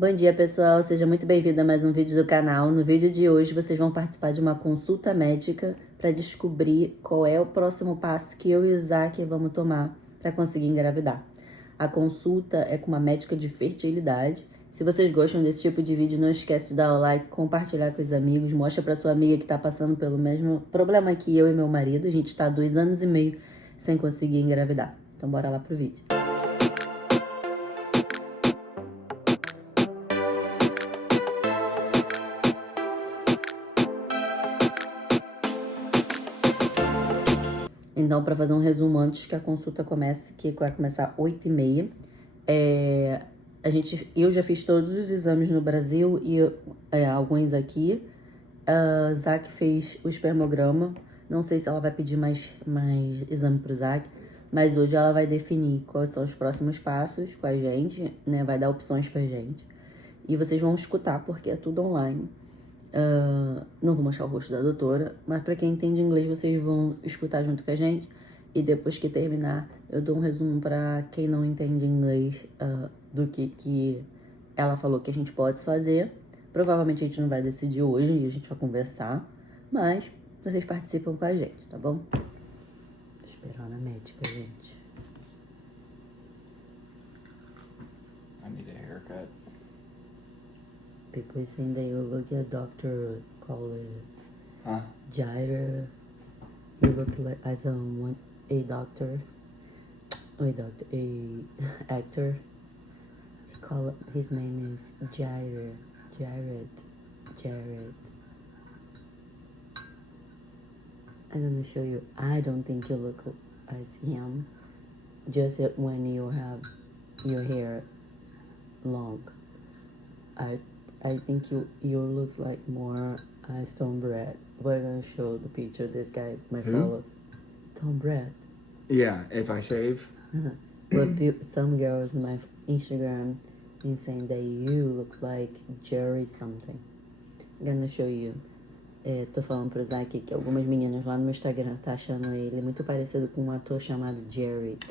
Bom dia, pessoal. Seja muito bem-vindo a mais um vídeo do canal. No vídeo de hoje, vocês vão participar de uma consulta médica para descobrir qual é o próximo passo que eu e o Isaac vamos tomar para conseguir engravidar. A consulta é com uma médica de fertilidade. Se vocês gostam desse tipo de vídeo, não esquece de dar o like, compartilhar com os amigos, mostra para sua amiga que está passando pelo mesmo problema que eu e meu marido. A gente está há 2 anos e meio sem conseguir engravidar. Então, bora lá pro vídeo. Então, para fazer um resumo antes que a consulta comece, que vai começar 8h30, eu já fiz todos os exames no Brasil e alguns aqui. Zac fez o espermograma. Não sei se ela vai pedir mais exame pro Zac, mas hoje ela vai definir quais são os próximos passos com a gente, né? Vai dar opções pra gente. E vocês vão escutar, porque é tudo online. Não vou mostrar o rosto da doutora, mas para quem entende inglês, vocês vão escutar junto com a gente. E depois que terminar, eu dou um resumo para quem não entende inglês do que ela falou que a gente pode fazer. Provavelmente a gente não vai decidir hoje e a gente vai conversar, mas vocês participam com a gente, tá bom? Vou esperar na médica, gente. I need a haircut. People saying that you look at Dr. Jair. You look like as a doctor. A actor. His name is Jared. I'm gonna show you. I don't think you look as him. Just when you have your hair long. I think you looks like more Tom Brad. We're gonna show the picture of this guy, my fellows. Tom Brad. Yeah, if I shave. But some girls in my Instagram been saying that you looks like Jerry something. I'm gonna show you. Tô falando pro Isaac que algumas meninas lá no meu Instagram tá achando ele muito parecido com um ator chamado Jared.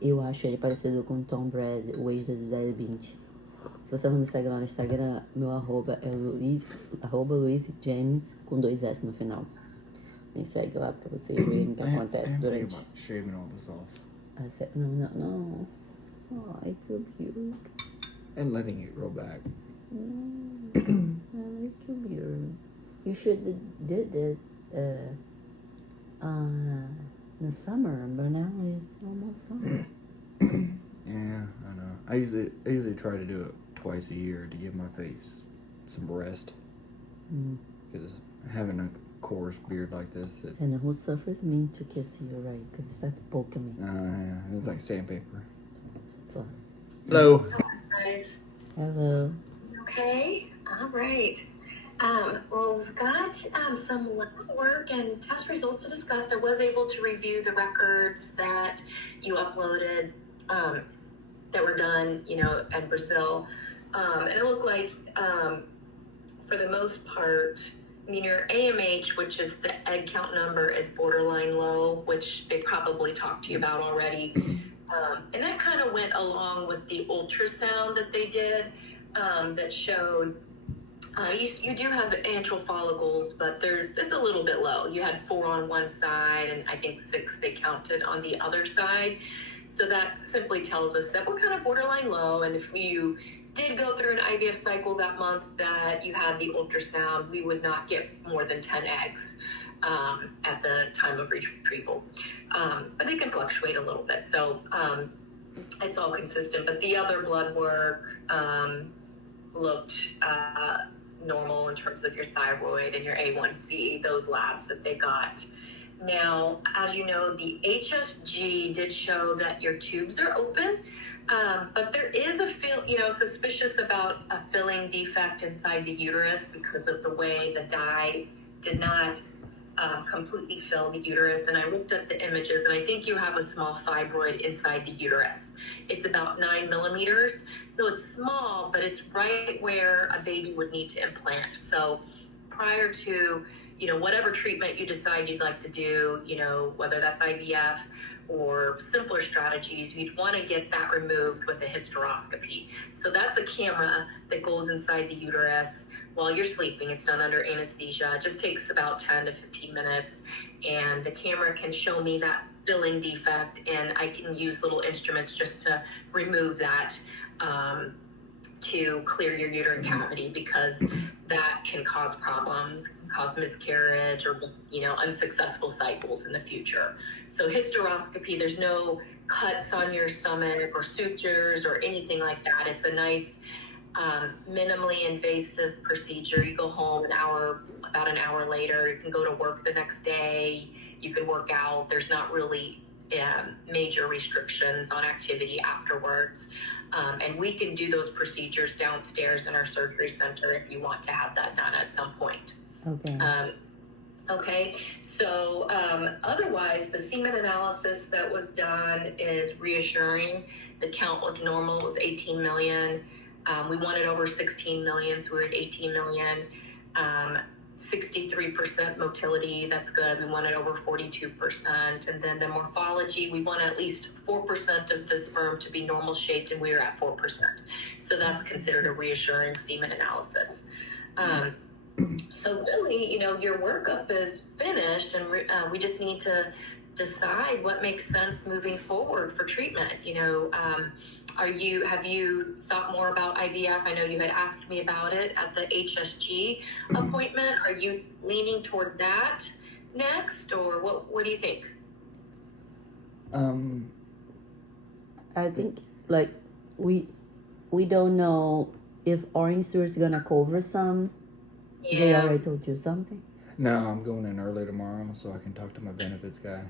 Eu acho ele parecido com Tom Brad, o ex da Gisele Bündchen. Se você não me segue lá no Instagram, meu arroba é Luiz James com 2 S no final. Me segue lá pra vocês verem o que acontece durante. Shaving all this off. No. Oh, I feel beautiful. And letting it grow back. I like your beard. You should did it in the summer, but now it's almost gone. Yeah, I know. I usually try to do it twice a year to give my face some rest. Because having a coarse beard like this, And who suffers mean to kiss you, right? Because it's that poking me. yeah, it's like sandpaper. So. Hello. Guys. Hello. Okay. All right. Well, we've got some lab work and test results to discuss. I was able to review the records that you uploaded that were done, in Brazil. And it looked like, for the most part, your AMH, which is the egg count number, is borderline low, which they probably talked to you about already. And that kind of went along with the ultrasound that they did that showed you do have antral follicles, but it's a little bit low. You had 4 on one side, and I think 6 they counted on the other side. So that simply tells us that we're kind of borderline low. And if you did go through an IVF cycle that month that you had the ultrasound, we would not get more than 10 eggs at the time of retrieval. But they can fluctuate a little bit. So it's all consistent. But the other blood work looked normal in terms of your thyroid and your A1C, those labs that they got. Now, as you know, the HSG did show that your tubes are open, but there is suspicious about a filling defect inside the uterus because of the way the dye did not completely fill the uterus. And I looked at the images, and I think you have a small fibroid inside the uterus. It's about 9 millimeters. So it's small, but it's right where a baby would need to implant. So prior to whatever treatment you decide you'd like to do, whether that's IVF or simpler strategies, you'd want to get that removed with a hysteroscopy. So that's a camera that goes inside the uterus while you're sleeping. It's done under anesthesia. It just takes about 10 to 15 minutes. And the camera can show me that filling defect, and I can use little instruments just to remove that, to clear your uterine cavity, because that can cause problems, cause miscarriage, or just, unsuccessful cycles in the future. So hysteroscopy, there's no cuts on your stomach or sutures or anything like that. It's a nice, minimally invasive procedure. You go home about an hour later. You can go to work the next day. You can work out. There's not really major restrictions on activity afterwards. And we can do those procedures downstairs in our surgery center if you want to have that done at some point. Okay. So otherwise, the semen analysis that was done is reassuring. The count was normal. It was 18 million. We wanted over 16 million, so we're at 18 million. 63% motility, that's good. We wanted over 42%. And then the morphology, we want at least 4% of the sperm to be normal shaped, and we are at 4%. So that's considered a reassuring semen analysis. So really, your workup is finished, and we just need to decide what makes sense moving forward for treatment. Have you thought more about IVF? I know you had asked me about it at the HSG appointment. Are you leaning toward that next, or what do you think? I think we don't know if our insurance is gonna cover some. Yeah. They already told you something? No, I'm going in early tomorrow so I can talk to my benefits guy.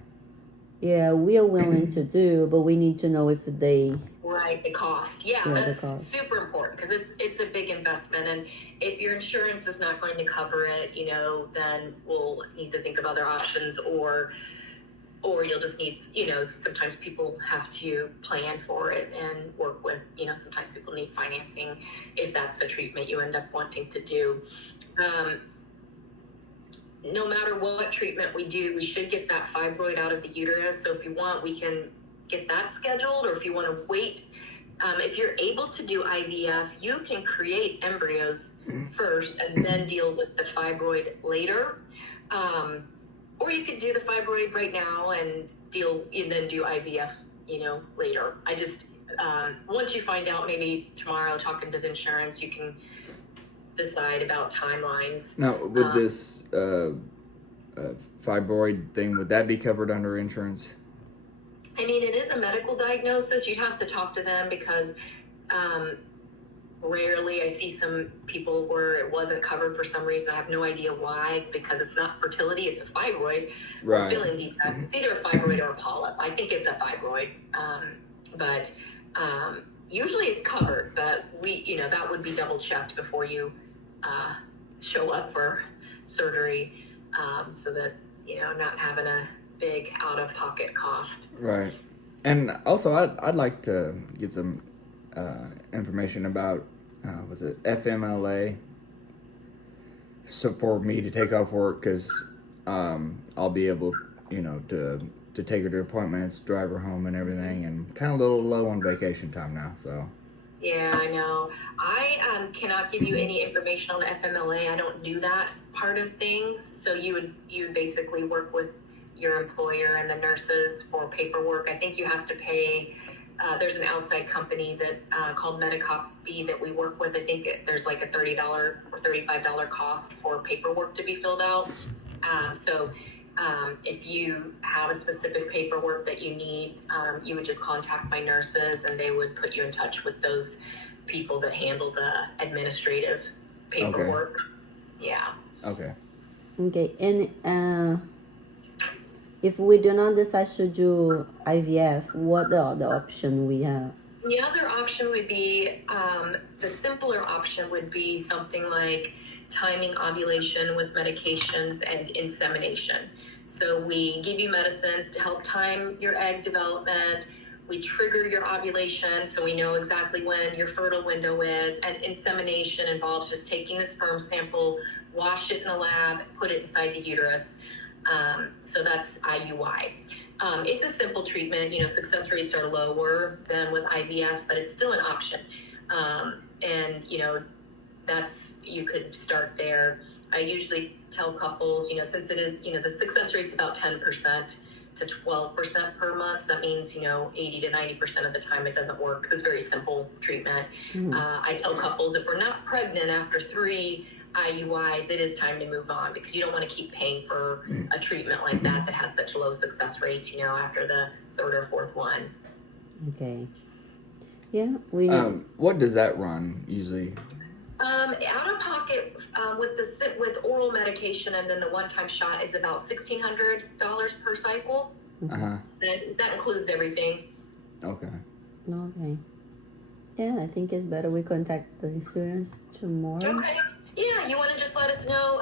Yeah, we are willing to do, but we need to know if they... Right, the cost. Yeah, that's super important, because it's a big investment, and if your insurance is not going to cover it, then we'll need to think of other options, or you'll just need, sometimes people have to plan for it and work with, sometimes people need financing if that's the treatment you end up wanting to do. No matter what treatment we do, we should get that fibroid out of the uterus. So if you want, we can get that scheduled, or if you want to wait. If you're able to do IVF, you can create embryos first and then deal with the fibroid later. Or you could do the fibroid right now and then do IVF, later. I just, once you find out, maybe tomorrow talking to the insurance, you can decide about timelines. Now, with this fibroid thing, would that be covered under insurance? I mean, it is a medical diagnosis. You'd have to talk to them, because rarely I see some people where it wasn't covered for some reason. I have no idea why, because it's not fertility, it's a fibroid. Right. Filling defect. It's either a fibroid or a polyp. I think it's a fibroid. But usually it's covered, but that would be double checked before you show up for surgery, so that, not having a big out-of-pocket cost. Right. And also, I'd like to get some information about, was it FMLA? So for me to take off work, because I'll be able, to take her to appointments, drive her home and everything, and kind of a little low on vacation time now, so. Yeah, I know. I cannot give you any information on FMLA. I don't do that part of things. So you would basically work with your employer and the nurses for paperwork. I think you have to pay. There's an outside company that called Medicopy that we work with. I think there's like a $30 or $35 cost for paperwork to be filled out. If you have a specific paperwork that you need, you would just contact my nurses, and they would put you in touch with those people that handle the administrative paperwork. Okay. Yeah. Okay. Okay, and if we do not decide to do IVF, what the other option we have? The other option would be, the simpler option would be something like timing ovulation with medications and insemination. So we give you medicines to help time your egg development. We trigger your ovulation, so we know exactly when your fertile window is. And insemination involves just taking the sperm sample, wash it in the lab, put it inside the uterus. So that's IUI. It's a simple treatment. Success rates are lower than with IVF, but it's still an option. And you could start there. I usually tell couples, since it is, the success rate's about 10% to 12% per month. So that means, 80 to 90% of the time it doesn't work, because it's very simple treatment. I tell couples, if we're not pregnant after 3 IUIs, it is time to move on, because you don't want to keep paying for a treatment like that has such low success rates, after the 3rd or 4th one. Okay. Yeah, we what does that run usually? Out of pocket with oral medication and then the one-time shot is about $1,600 per cycle. That includes everything. Okay. Yeah, I think it's better we contact the insurance tomorrow. Okay. Yeah, you want to just let us know,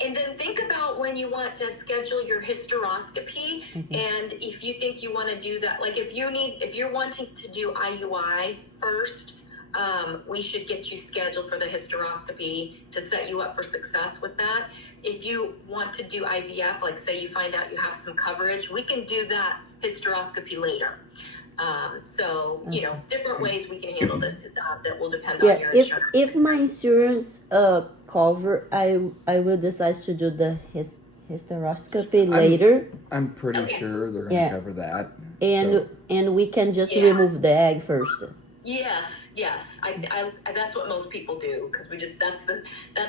and then think about when you want to schedule your hysteroscopy. And if you think you want to do that, like if you're wanting to do IUI first, we should get you scheduled for the hysteroscopy to set you up for success with that. If you want to do IVF, like say you find out you have some coverage, we can do that hysteroscopy later. Different ways we can handle this that will depend on your insurance. If my insurance cover, I will decide to do the hysteroscopy later. I'm pretty sure they're going to cover that. And we can just remove the egg first. Yes. I that's what most people do, because that's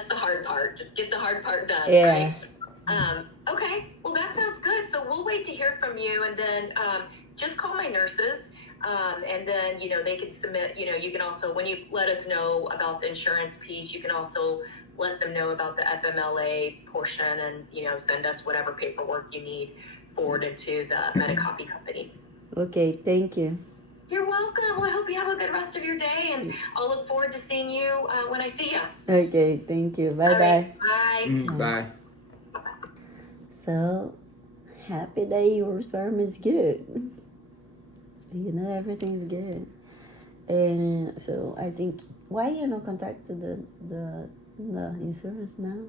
the hard part. Just get the hard part done. Yeah. Right? Okay. Well, that sounds good. So we'll wait to hear from you, and then just call my nurses, and then they can submit. You can also, when you let us know about the insurance piece, you can also let them know about the FMLA portion, and send us whatever paperwork you need forwarded to the Medicopy company. Okay. Thank you. You're welcome. Well, I hope you have a good rest of your day, and I'll look forward to seeing you when I see you. Okay, thank you. Bye-bye. Right. Bye. So, happy that your sperm is good. Everything's good. And so, I think, why you not contacted the insurance now?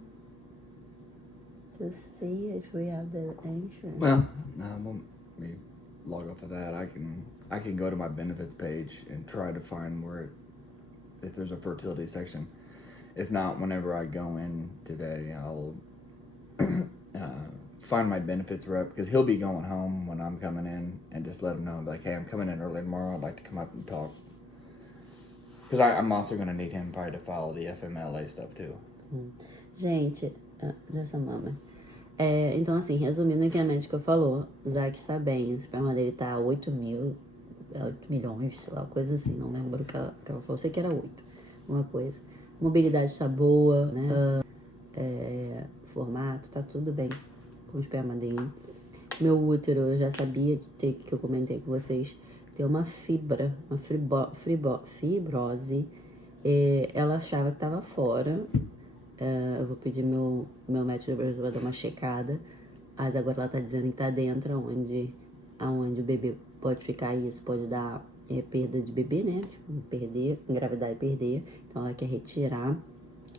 To see if we have the insurance. Well, no, we log off of that. I can go to my benefits page and try to find if there's a fertility section. If not, whenever I go in today, I'll find my benefits rep, because he'll be going home when I'm coming in, and just let him know, like, hey, I'm coming in early tomorrow. I'd like to come up and talk. Because I'm also going to need him probably to follow the FMLA stuff too. Gente, dessa mama. Então, assim, resumindo o que a médica falou, o Zac está bem, o esperma dele tá 8 milhões, sei lá, coisa assim, não lembro o que ela falou, eu sei que era 8, uma coisa. Mobilidade tá boa, né? Formato, tá tudo bem com o esperma dele. Meu útero, eu já sabia que eu comentei com vocês, tem uma fibrose. Ela achava que tava fora. Eu vou pedir meu médico do Brasil pra dar uma checada. Mas agora ela tá dizendo que tá dentro, aonde o bebê pode ficar, e isso pode dar perda de bebê, né? Tipo, engravidar e perder. Então ela quer retirar.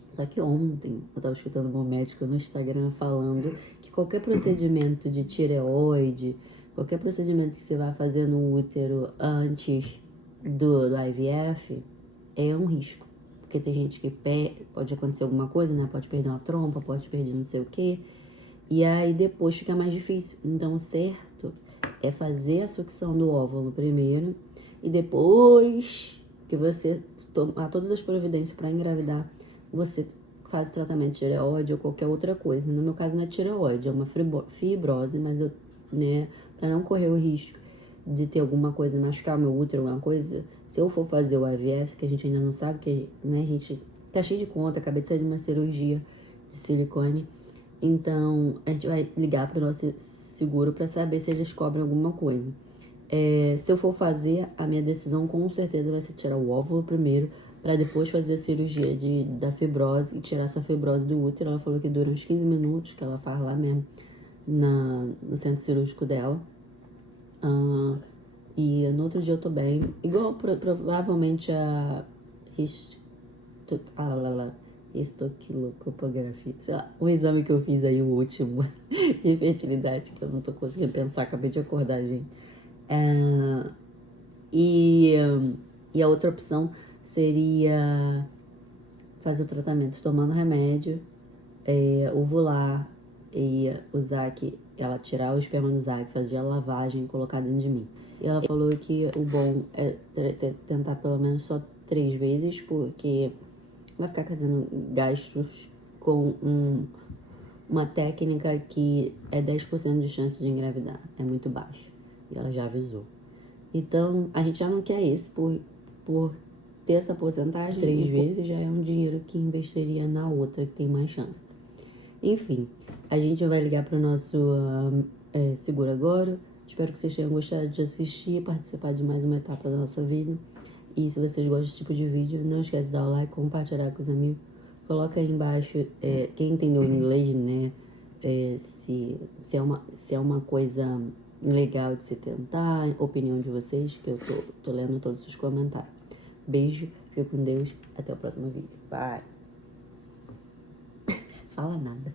Só que ontem eu tava escutando meu médico no Instagram falando que qualquer procedimento de tireoide, qualquer procedimento que você vai fazer no útero antes do IVF é um risco. Porque tem gente que pode acontecer alguma coisa, né? Pode perder uma trompa, pode perder não sei o quê. E aí depois fica mais difícil. Então, o certo é fazer a sucção do óvulo primeiro. E depois que você tomar todas as providências para engravidar, você faz o tratamento de tireoide ou qualquer outra coisa. No meu caso não é tireoide, é uma fibrose, mas eu, né, para não correr o risco de ter alguma coisa, machucar meu útero, alguma coisa, se eu for fazer o IVF, que a gente ainda não sabe, que, né, a gente tá cheio de conta, acabei de sair de uma cirurgia de silicone, então a gente vai ligar pro nosso seguro para saber se eles cobrem alguma coisa. Se eu for fazer, a minha decisão com certeza vai ser tirar o óvulo primeiro, para depois fazer a cirurgia da fibrose e tirar essa fibrose do útero. Ela falou que dura uns 15 minutos, que ela faz lá mesmo no centro cirúrgico dela. E no outro dia eu tô bem. Igual provavelmente a histoquilocopografia. Sei lá, o exame que eu fiz aí, o último, de fertilidade, que eu não tô conseguindo pensar, acabei de acordar, gente. E a outra opção seria fazer o tratamento tomando remédio, ovular e o Zac, ela tirar o esperma do Zac, fazer a lavagem e colocar dentro de mim. E ela falou que o bom é tentar pelo menos só 3 vezes, porque vai ficar fazendo gastos com uma técnica que é 10% de chance de engravidar. É muito baixo. E ela já avisou. Então, a gente já não quer esse por ter essa porcentagem 3 vezes, já é um dinheiro que investiria na outra, que tem mais chance. Enfim, a gente vai ligar para o nosso seguro agora. Espero que vocês tenham gostado de assistir e participar de mais uma etapa da nossa vida. E se vocês gostam desse tipo de vídeo, não esquece de dar o like, compartilhar com os amigos. Coloca aí embaixo quem entendeu inglês, né? Se é uma coisa legal de se tentar, opinião de vocês, que eu tô lendo todos os comentários. Beijo, fica com Deus, até o próximo vídeo. Bye! Fala nada.